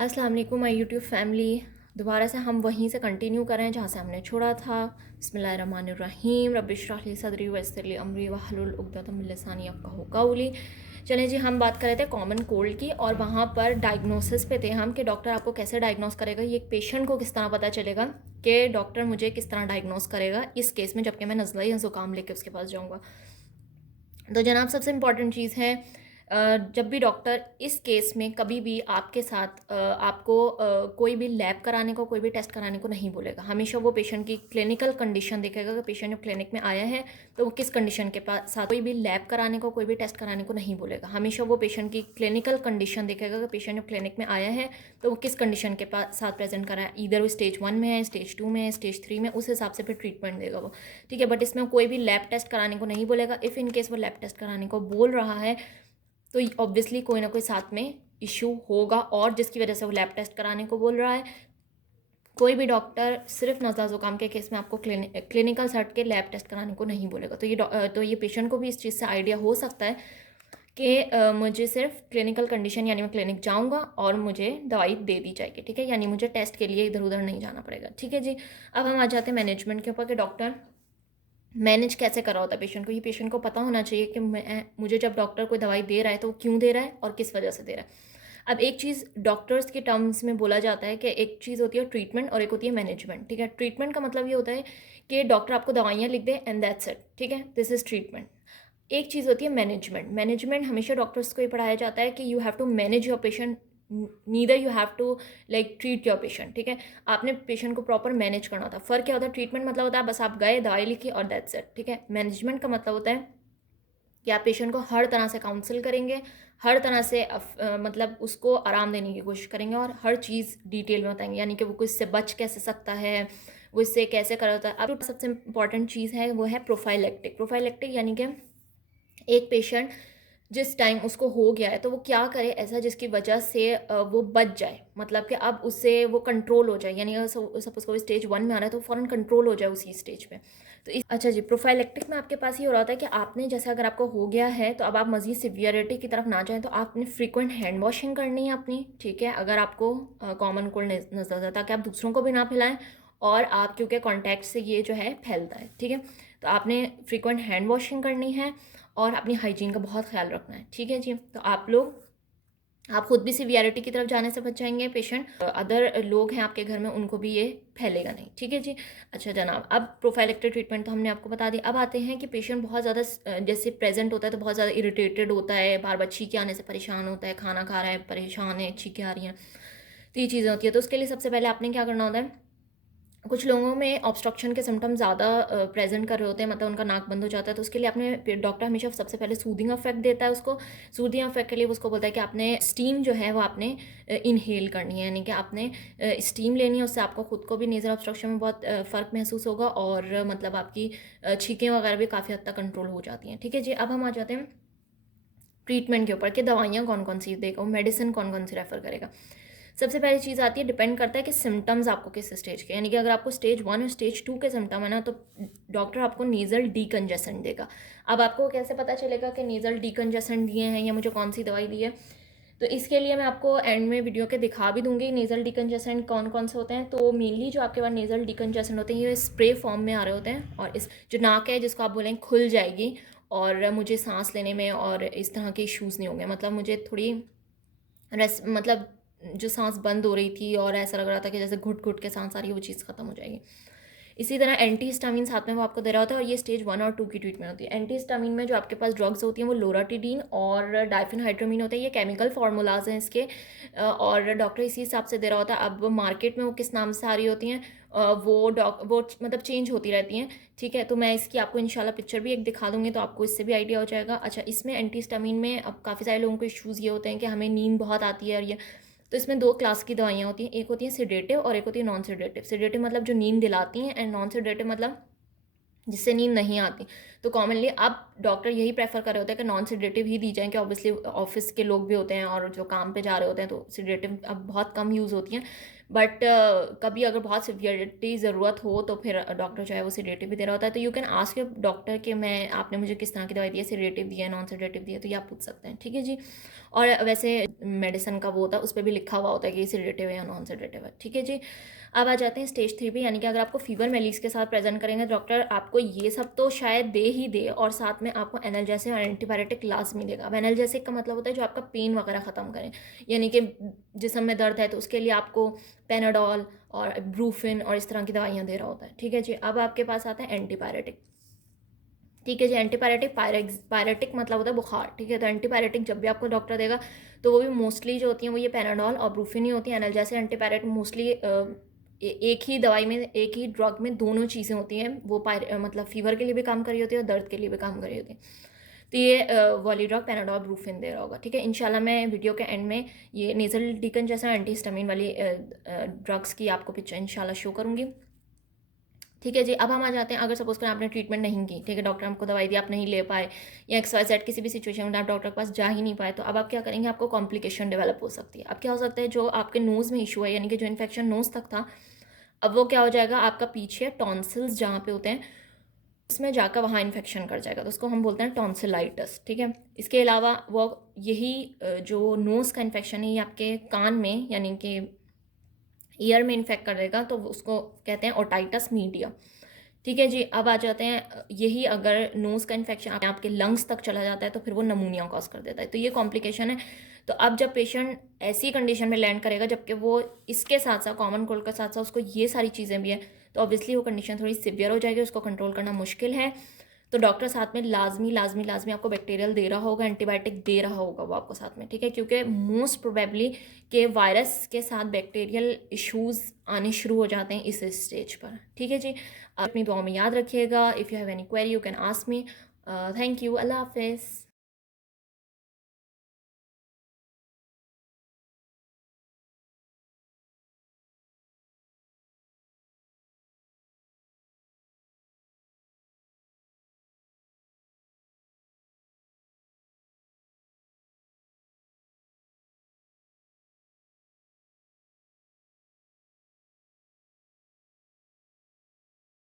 अस्सलाम वालेकुम my YouTube family. दोबारा से हम वहीं से कंटिन्यू कर रहे हैं जहाँ से हमने छोड़ा था। बिस्मिल्लाहिर्रहमानिर्रहीम रब्बिश इश्रह ली सदरी वयस्सिर ली अमरी वहलुल उक़दतम मिन लिसानी यफ़क़हू क़ौली। चलें जी, हम बात कर रहे थे कॉमन कोल्ड की और वहाँ पर डायग्नोसिस पे थे हम कि डॉक्टर आपको कैसे डायग्नोस करेगा, ये एक पेशेंट को किस तरह पता चलेगा कि डॉक्टर मुझे किस तरह डायग्नोस करेगा इस केस में, जबकि मैं नज़ला या ज़ुकाम लेके उसके पास जाऊँगा। तो जनाब, सबसे इम्पॉर्टेंट चीज़ है, जब भी डॉक्टर इस केस में कभी भी आपके साथ आपको कोई भी लैब कराने को, कोई भी टेस्ट कराने को नहीं बोलेगा। हमेशा वो पेशेंट की क्लिनिकल कंडीशन देखेगा कि पेशेंट जब क्लिनिक में आया है तो वो किस कंडीशन के पास साथ। कोई भी लैब कराने को, कोई भी टेस्ट कराने को नहीं बोलेगा। हमेशा वो पेशेंट की क्लिनिकल कंडीशन देखेगा कि पेशेंट जब क्लिनिक में आया है तो वो किस कंडीशन के साथ प्रेजेंट करा है। इधर वो स्टेज 1 में है, स्टेज 2 में है, स्टेज 3 में, उस हिसाब से फिर ट्रीटमेंट देगा वो। ठीक है, बट इसमें कोई भी लैब टेस्ट कराने को नहीं बोलेगा। इफ़ इन केस वो लैब टेस्ट कराने को बोल रहा है तो ऑब्वियसली कोई ना कोई साथ में इशू होगा, और जिसकी वजह से वो लैब टेस्ट कराने को बोल रहा है। कोई भी डॉक्टर सिर्फ नज़ला ज़ुकाम के केस में आपको क्लिनिकल सर्ट के लैब टेस्ट कराने को नहीं बोलेगा। तो ये पेशेंट को भी इस चीज़ से आइडिया हो सकता है कि मुझे सिर्फ क्लिनिकल कंडीशन, यानी मैं क्लिनिक जाऊंगा और मुझे दवाई दे दी जाएगी। ठीक है, यानी मुझे टेस्ट के लिए इधर उधर नहीं जाना पड़ेगा। ठीक है जी, अब हम आ जाते हैं मैनेजमेंट के ऊपर कि डॉक्टर मैनेज कैसे कर रहा होता है पेशेंट को। ये पेशेंट को पता होना चाहिए कि मुझे जब डॉक्टर कोई दवाई दे रहा है तो वो क्यों दे रहा है और किस वजह से दे रहा है। अब एक चीज़ डॉक्टर्स के टर्म्स में बोला जाता है कि एक चीज़ होती है ट्रीटमेंट और एक होती है मैनेजमेंट। ठीक है, ट्रीटमेंट का मतलब ये होता है कि डॉक्टर आपको दवाइयाँ लिख दे एंड दैट्स इट। ठीक है, दिस इज़ ट्रीटमेंट। एक चीज़ होती है मैनेजमेंट। मैनेजमेंट हमेशा डॉक्टर्स को ये पढ़ाया जाता है कि you have to manage your patient, neither you have to like treat your patient. ठीक है, आपने पेशेंट को प्रॉपर मैनेज करना होता है। फ़र्क क्या होता है, ट्रीटमेंट मतलब होता है बस आप गए, दवाई लिखी और दैट्स इट। ठीक है, मैनेजमेंट का मतलब होता है कि आप पेशेंट को हर तरह से काउंसिल करेंगे, हर तरह से मतलब उसको आराम देने की कोशिश करेंगे और हर चीज़ डिटेल में बताएंगे, यानी कि वो कुछ से बच कैसे सकता है, वो इससे कैसे कर होता है। अब सबसे इंपॉर्टेंट चीज़ है वो है प्रोफाइलेक्टिक। प्रोफाइलेक्टिक यानी कि एक पेशेंट जिस टाइम उसको हो गया है तो वो क्या करे ऐसा जिसकी वजह से वो बच जाए, मतलब कि अब उससे वो कंट्रोल हो जाए। यानी सपोज कोई स्टेज 1 में आ रहा है तो फ़ौरन कंट्रोल हो जाए उसी स्टेज पे। तो अच्छा जी, प्रोफाइलेक्टिक में आपके पास ये हो रहा था कि आपने जैसे अगर आपको हो गया है तो अब आप मज़ीद सिवियरिटी की तरफ ना जाएँ तो आपने फ्रीक्वेंट हैंड वॉशिंग करनी है अपनी। ठीक है, अगर आपको कॉमन कोल्ड नज़र आता है ताकि आप दूसरों को भी ना फैलाएं, और आप क्योंकि कॉन्टैक्ट से ये जो है फैलता है। ठीक है, तो आपने फ्रीक्वेंट हैंड वॉशिंग करनी है और अपनी हाइजीन का बहुत ख्याल रखना है। ठीक है जी, तो आप खुद भी सिवियरिटी की तरफ जाने से बच जाएंगे, पेशेंट अदर लोग हैं आपके घर में उनको भी ये फैलेगा नहीं। ठीक है जी। अच्छा जनाब, अब प्रोफाइलेक्टिक ट्रीटमेंट तो हमने आपको बता दी। अब आते हैं कि पेशेंट बहुत ज़्यादा जैसे प्रेजेंट होता है तो बहुत ज़्यादा इरिटेटेड होता है, बार बार छींके आने से परेशान होता है, खाना खा रहा है परेशान है, छींके आ रही हैं, तो ये चीज़ें होती है। तो उसके लिए सबसे पहले आपने क्या करना होता है, कुछ लोगों में ऑब्स्ट्रक्शन के सिम्टम्स ज़्यादा प्रेजेंट कर रहे होते हैं, मतलब उनका नाक बंद हो जाता है। तो उसके लिए आपने डॉक्टर हमेशा सबसे पहले सूदिंग इफेक्ट देता है उसको। सूदिंग इफेक्ट के लिए उसको बोलता है कि आपने स्टीम जो है वो आपने इनहेल करनी है, यानी कि आपने स्टीम लेनी है। उससे आपको खुद को भी नेज़ल ऑब्स्ट्रक्शन में बहुत फ़र्क महसूस होगा और मतलब आपकी छींकें वगैरह भी काफ़ी हद तक कंट्रोल हो जाती हैं। ठीक है जी, अब हम आ जाते हैं ट्रीटमेंट के ऊपर कि दवाइयाँ कौन कौन सी देगा, मेडिसिन कौन कौन सी रेफ़र करेगा। सबसे पहली चीज़ आती है, डिपेंड करता है कि सिम्टम्स आपको किस स्टेज के, यानी कि अगर आपको स्टेज 1 और स्टेज 2 के सिम्टम है ना तो डॉक्टर आपको नेज़ल डीकंजेसेंट देगा। अब आपको कैसे पता चलेगा कि नेज़ल डीकंजेसेंट दिए हैं या मुझे कौन सी दवाई दी है, तो इसके लिए मैं आपको एंड में वीडियो के दिखा भी दूंगी नेज़ल डीकंजेसेंट कौन कौन से होते हैं। तो मेनली जो आपके पास नेज़ल डीकंजेसेंट होते हैं ये स्प्रे फॉर्म में आ रहे होते हैं, और इस जो नाक है जिसको आप बोलें खुल जाएगी और मुझे सांस लेने में और इस तरह के इश्यूज़ नहीं होंगे, मतलब मुझे थोड़ी मतलब जो सांस बंद हो रही थी और ऐसा लग रहा था कि जैसे घुट घुट के सांस आ रही है, वो चीज़ खत्म हो जाएगी। इसी तरह एंटी हिस्टामिन साथ में वो आपको दे रहा होता है, और ये स्टेज 1 और 2 की ट्रीटमेंट होती है। एंटी हिस्टामिन में जो आपके पास ड्रग्स होती हैं वो लोराटिडीन और डाइफेनहाइड्रामीन होते हैं। ये केमिकल फार्मूलाज हैं इसके, और डॉक्टर इसी हिसाब से दे रहा होता है। अब मार्केट में वो किस नाम से आ रही होती हैं वो मतलब चेंज होती रहती हैं। ठीक है, तो मैं इसकी आपको इंशाल्लाह पिक्चर भी एक दिखा दूँगी तो आपको इससे भी आइडिया हो जाएगा। अच्छा, इसमें एंटी हिस्टामिन में अब काफ़ी सारे लोगों को इशूज़ ये होते हैं कि हमें नींद बहुत आती है, और ये तो इसमें 2 क्लास की दवाइयाँ होती हैं, एक होती है सेडेटिव और एक होती है नॉन सेडेटिव। सेडेटिव मतलब जो नींद दिलाती हैं, एंड नॉन सेडेटिव मतलब जिससे नींद नहीं आती। तो कॉमनली अब डॉक्टर यही प्रेफर कर रहे होते हैं कि नॉन सिडेटिव ही दी जाए, कि ऑब्वियसली ऑफिस के लोग भी होते हैं और जो काम पे जा रहे होते हैं तो सिडेटिव अब बहुत कम यूज़ होती हैं। बट कभी अगर बहुत सिवियरिटी ज़रूरत हो तो फिर डॉक्टर जो है वो सिडेटिव भी दे रहा होता है। तो you can ask your doctor कि मैं आपने मुझे किस तरह की दवाई दी है, सिडेटिव दिया है, नॉन सिडेटिव दिया है, तो ये आप पूछ सकते हैं, ठीक है जी। और वैसे मेडिसिन का वो होता है, उस पर भी लिखा हुआ होता है कि सिडेटिव है या नॉन सिडेटिव है, ठीक है जी। अब आ जाते हैं स्टेज 3 पे, यानी कि अगर आपको फीवर मेलिस के साथ प्रेजेंट करेंगे डॉक्टर आपको ये सब तो शायद दे ही दे, और साथ में आपको एनाल्जेसिक और एंटीबायोटिक लाजमी देगा। अब एनाल्जेसिक का मतलब होता है जो आपका पेन वगैरह ख़त्म करें, यानी कि जिसम में दर्द है तो उसके लिए आपको पेनाडॉल और ब्रूफिन और इस तरह की दवाइयाँ दे रहा होता है, ठीक है जी। अब आपके पास आता है एंटीबायोटिक, ठीक है जी। एंटीपायरेटिक पायरेटिक मतलब होता है बुखार, ठीक है। तो एंटीपायरेटिक जब भी आपको डॉक्टर देगा तो वो भी मोस्टली जो होती हैं वो ये पैनाडॉल और ब्रूफिन ही होती हैं। एनाल्जेसिक एंटीपायरेटिक मोस्टली एक ही दवाई में, एक ही ड्रग में दोनों चीज़ें होती हैं। वो मतलब फीवर के लिए भी काम कर रही होती है और दर्द के लिए भी काम कर रही होती है। तो ये वाली ड्रग पैनाडॉल ब्रूफिन दे रहा होगा, ठीक है। इंशाल्लाह मैं वीडियो के एंड में ये नेजल डिकन जैसा एंटीहिस्टामिन वाली ड्रग्स की आपको पिक्चर इंशाल्लाह शो करूँगी, ठीक है जी। अब हम आ जाते हैं, अगर सपोज करें आपने ट्रीटमेंट नहीं की, ठीक है, डॉक्टर हमको दवाई दी, आप नहीं ले पाए, या XYZ किसी भी सिचुएशन में आप डॉक्टर के पास जा ही नहीं पाए, तो अब आप क्या करेंगे, आपको कॉम्प्लिकेशन डेवलप हो सकती है। अब क्या हो सकता है, जो आपके नोज़ में इशू है, यानी कि जो इन्फेक्शन नोज़ तक था, अब वो क्या हो जाएगा, आपका पीछे टॉन्सिल्स जहाँ पे होते हैं उसमें जाकर वहाँ इन्फेक्शन कर जाएगा, तो उसको हम बोलते हैं टॉन्सिलाइटिस, ठीक है। इसके अलावा वो यही जो नोज़ का इन्फेक्शन है ये आपके कान में यानी कि ईयर में इन्फेक्ट कर देगा, तो उसको कहते हैं ओटाइटस मीडिया, ठीक है जी। अब आ जाते हैं, यही अगर नोज़ का इन्फेक्शन आपके लंग्स तक चला जाता है तो फिर वो नमूनिया कॉज कर देता है, तो ये कॉम्प्लिकेशन है। तो अब जब पेशेंट ऐसी कंडीशन में लैंड करेगा जबकि वो इसके साथ साथ कॉमन कोल्ड के साथ साथ उसको ये सारी चीज़ें भी हैं, तो ऑब्वियसली वो कंडीशन थोड़ी सिवियर हो जाएगी, उसको कंट्रोल करना मुश्किल है। तो डॉक्टर साथ में लाजमी लाजमी लाजमी आपको बैक्टीरियल दे रहा होगा, एंटीबायोटिक दे रहा होगा वो आपको साथ में, ठीक है, क्योंकि मोस्ट प्रोबेबली के वायरस के साथ बैक्टीरियल इश्यूज़ आने शुरू हो जाते हैं इस स्टेज पर, ठीक है जी। अपनी दुआ में याद रखिएगा। If you have any query you can ask me. Thank you. Allah हाफिज़।